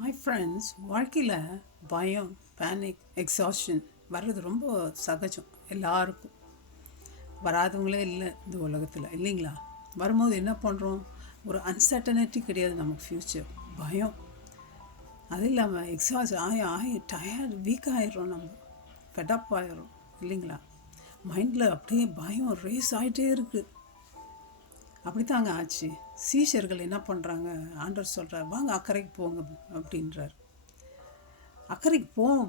Hi friends, வாழ்க்கையில் பயம், panic, exhaustion வர்றது ரொம்ப சகஜம். எல்லாருக்கும் வராதவங்களே இல்லை இந்த உலகத்தில், இல்லைங்களா? வரும்போது என்ன பண்ணுறோம்? ஒரு அன்சர்டனிட்டி கிடையாது நமக்கு. ஃப்யூச்சர் பயம், அது இல்லாமல் எக்ஸாஸ்ட் ஆகி டயர்ட், வீக் ஆகிடுறோம், நம்ம ஃபெடப் ஆகிடுறோம், இல்லைங்களா? மைண்டில் அப்படியே பயம் ரேஸ் ஆகிட்டே இருக்குது. அப்படித்தாங்க ஆச்சு. சீஷர்கள் என்ன பண்ணுறாங்க? ஆண்டவர் சொல்கிறார், வாங்க அக்கறைக்கு போங்க அப்படின்றார். அக்கறைக்கு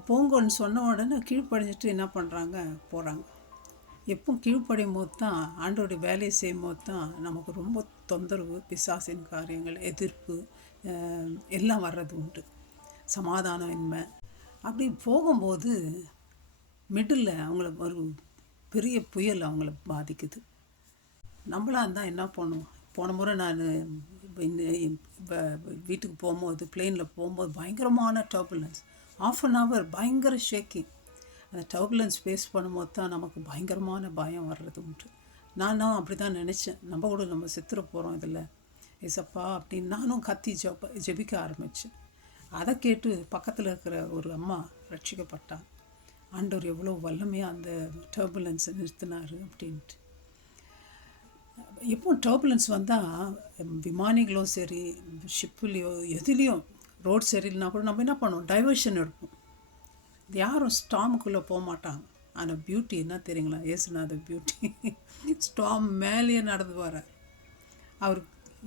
போங்கன்னு சொன்ன உடனே கீழ்ப்படிஞ்சிட்டு என்ன பண்ணுறாங்க? போகிறாங்க. எப்போ கீழ்ப்படையும் போது தான், ஆண்டோடைய வேலையை செய்யும் போது தான் நமக்கு ரொம்ப தொந்தரவு, பிசாசின் காரியங்கள், எதிர்ப்பு எல்லாம் வர்றது உண்டு. சமாதானம் இன்மை. அப்படி போகும்போது மிடில் அவங்கள ஒரு பெரிய புயல் அவங்கள பாதிக்குது. நம்மளாக இருந்தால் என்ன பண்ணுவோம்? போன முறை நான் வீட்டுக்கு போகும்போது, பிளெயினில் போகும்போது பயங்கரமான டர்புலன்ஸ். 1/2 hour பயங்கர ஷேக்கிங். அந்த டர்புலன்ஸ் ஃபேஸ் பண்ணும்போது தான் நமக்கு பயங்கரமான பயம் வர்றது உண்டு. நானும் அப்படி தான் நினச்சேன். நம்ம செத்துற போகிறோம் இதில், ஏசப்பா அப்படின்னு நானும் கத்தி ஜெபிக்க ஆரம்பித்தேன். அதை கேட்டு பக்கத்தில் இருக்கிற ஒரு அம்மா ரட்சிக்கப்பட்டான். ஆண்டவர் எவ்வளோ வல்லமையாக அந்த டர்புலன்ஸை நிறுத்தினார் அப்படின்ட்டு. எப்போ டர்புலன்ஸ் வந்தால், விமானிகளும் சரி, ஷிப்புலேயோ எதுலேயும் ரோட் சரியில்லைனா கூட நம்ம என்ன பண்ணுவோம்? டைவர்ஷன் எடுப்போம். யாரும் ஸ்டாமுக்குள்ளே போக மாட்டாங்க. ஆனால் பியூட்டி என்ன தெரியுங்களா? ஏசுநாத பியூட்டி ஸ்டாம் மேலேயே நடந்து வரார். அவர்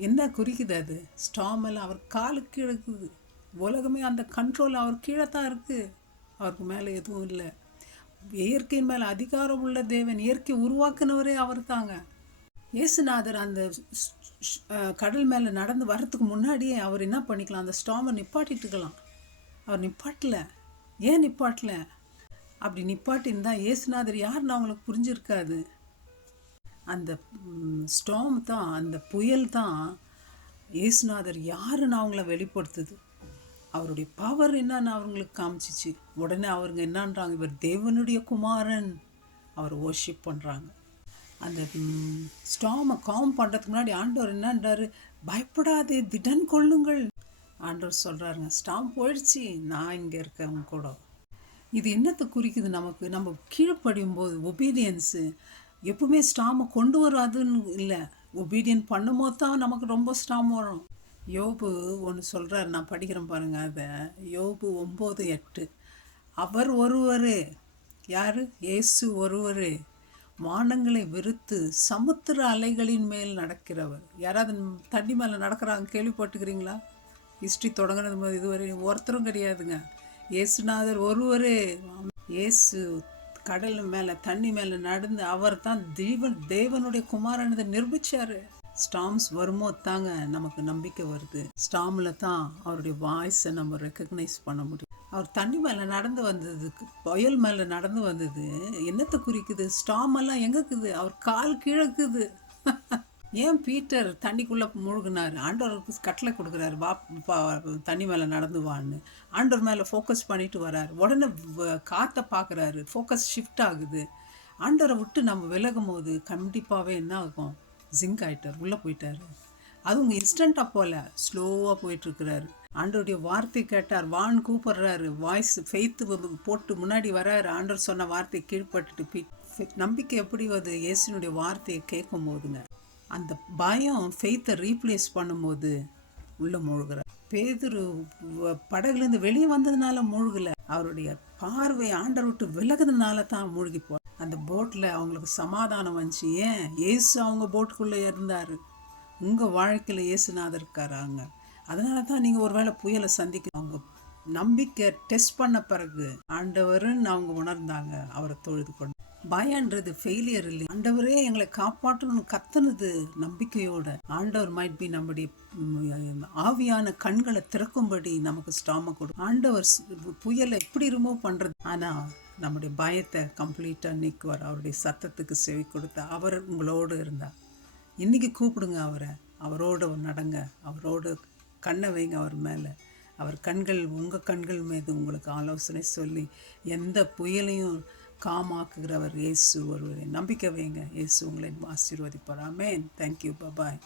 என்ன குறிக்குது? அது ஸ்டாம் எல்லாம் அவர் காலுக்கு கீழே இருக்குது. உலகமே அந்த கண்ட்ரோல் அவர் கீழே தான் இருக்குது. அவருக்கு மேலே எதுவும் இல்லை. இயற்கையின் மேலே அதிகாரம் உள்ள தேவன், இயற்கை உருவாக்குனவரே அவர் தாங்க. இயேசுநாதர் அந்த கடல் மேலே நடந்து வர்றதுக்கு முன்னாடியே அவர் என்ன பண்ணிக்கலாம்? அந்த ஸ்டாமை நிப்பாட்டிட்டுக்கலாம். அவர் நிப்பாட்டல. ஏன் நிப்பாட்டல? அப்படி நிப்பாட்டின்னு இயேசுநாதர் யாருன்னு அவங்களுக்கு புரிஞ்சிருக்காது. அந்த ஸ்டாம் தான், அந்த புயல் தான் இயேசுநாதர் யாருன்னு அவங்கள வெளிப்படுத்துது. அவருடைய பவர் என்னன்னு அவங்களுக்கு காமிச்சிச்சு. உடனே அவருங்க என்னன்றாங்க? இவர் தேவனுடைய குமாரன். அவர் வர்ஷிப் பண்ணுறாங்க. அந்த ஸ்டாமை காம் பண்ணுறதுக்கு முன்னாடி ஆண்டவர் என்னன்றாரு? பயப்படாதே, திடன் கொள்ளுங்கள். ஆண்டவர் சொல்கிறாருங்க, ஸ்டாம் போயிடுச்சு, நான் இங்கே இருக்கேன் கூட. இது என்னத்தை குறிக்குது நமக்கு? நம்ம கீழ்ப்படியும் போது ஒபீடியன்ஸு எப்பவுமே ஸ்டாமை கொண்டு வராதுன்னு இல்லை. ஒபீடியன் பண்ணும் போது தான் நமக்கு ரொம்ப ஸ்டாம் வரும். யோபு ஒன்று சொல்கிறார், நான் படிக்கிறேன் பாருங்கள் அதை. யோபு 9:8. அவர் ஒருவரே. யார்? இயேசு ஒருவரே வானங்களை விருத்து சமுத்திர அலைகளின் மேல் நடக்கிறவர். யாராவது தண்ணி மேலே நடக்கிறாங்க கேள்விப்பட்டுக்கிறீங்களா? ஹிஸ்ட்ரி தொடங்கினது போது இதுவரை ஒருத்தரும் கிடையாதுங்க. இயேசுநாதர் ஒருவரே. இயேசு கடல் மேலே தண்ணி மேலே நடந்து அவர் தான் தேவனுடைய குமாரனதை நிரூபித்தார். ஸ்டாம்ஸ் வரும்போது தாங்க நமக்கு நம்பிக்கை வருது. ஸ்டாமில் தான் அவருடைய வாய்ஸை நம்ம ரெக்கக்னைஸ் பண்ண முடியும். அவர் தண்ணி மேலே நடந்து வந்ததுக்கு, புயல் மேலே நடந்து வந்தது என்னத்தை குறிக்குது? ஸ்டாம் எல்லாம் எங்கே இருக்குது? அவர் கால் கிழக்குது. ஏன் பீட்டர் தண்ணிக்குள்ளே முழுகினார்? ஆண்டவருக்கு கட்டளை கொடுக்குறாரு, வா தண்ணி மேலே நடந்து வான்னு. ஆண்டவர் மேலே ஃபோக்கஸ் பண்ணிட்டு வரார். உடனே காற்றை பார்க்குறாரு, ஃபோக்கஸ் ஷிஃப்ட் ஆகுது. ஆண்டவரை விட்டு நம்ம விலகும் போது கண்டிப்பாகவே என்ன ஆகும்? ஜிங்க் ஆகிட்டார், உள்ளே போயிட்டார். அதுவும் இன்ஸ்டண்ட்டாக போல் ஸ்லோவாக போயிட்டுருக்கிறாரு. ஆண்டவருடைய வார்த்தை கேட்டார், வான் கூப்பிட்றாரு, வாய்ஸ் ஃபெய்த்து போட்டு முன்னாடி வராரு. ஆண்டவர் சொன்ன வார்த்தையை கீழ்பட்டுட்டு நம்பிக்கை எப்படி வருது? இயேசுனுடைய வார்த்தையை கேட்கும் போதுங்க அந்த பயம் ஃபெய்த்தை ரீப்ளேஸ் பண்ணும்போது உள்ளே மூழ்கிறார். பேதுரு படகுலேருந்து வெளியே வந்ததுனால மூழ்கலை, அவருடைய பார்வை ஆண்டவர் விட்டு விலகுதுனால தான் மூழ்கி போ. அந்த போட்டில் அவங்களுக்கு சமாதானம் வந்துச்சு. ஏன்? இயேசு அவங்க போட்டுக்குள்ளே இருந்தார். உங்கள் வாழ்க்கையில் இயேசுநாதர் இருக்காராங்க. அதனால தான் நீங்கள் ஒரு வேளை புயலை சந்திக்க, அவங்க நம்பிக்கை டெஸ்ட் பண்ண பிறகு ஆண்டவருன்னு அவங்க உணர்ந்தாங்க. அவரை தொழுது கொண்டு. பயன்றது ஃபெயிலியர் இல்லை. ஆண்டவரே எங்களை காப்பாற்றணும்னு கத்துனது நம்பிக்கையோட. ஆண்டவர் மைட் பி நம்முடைய ஆவியான கண்களை திறக்கும்படி நமக்கு ஸ்டாமை கொடு. ஆண்டவர் புயலை எப்படி ரிமூவ் பண்ணுறது? ஆனால் நம்முடைய பயத்தை கம்ப்ளீட்டாக நீக்குவார். அவருடைய சத்தத்துக்கு செவி கொடுத்த அவர் உங்களோடு இருந்தார். இன்றைக்கி கூப்பிடுங்க அவரை, அவரோடு நடங்க, அவரோடு கண்ணை வைங்க அவர் மேலே. அவர் கண்கள் உங்கள் கண்கள் மீது உங்களுக்கு ஆலோசனை சொல்லி எந்த புயலையும் காமாக்குகிறவர் இயேசு ஒருவரை. நம்பிக்கை வைங்க, இயேசு உங்களை ஆசீர்வதிப்பார். ஆமென். தேங்க்யூ. பாய்.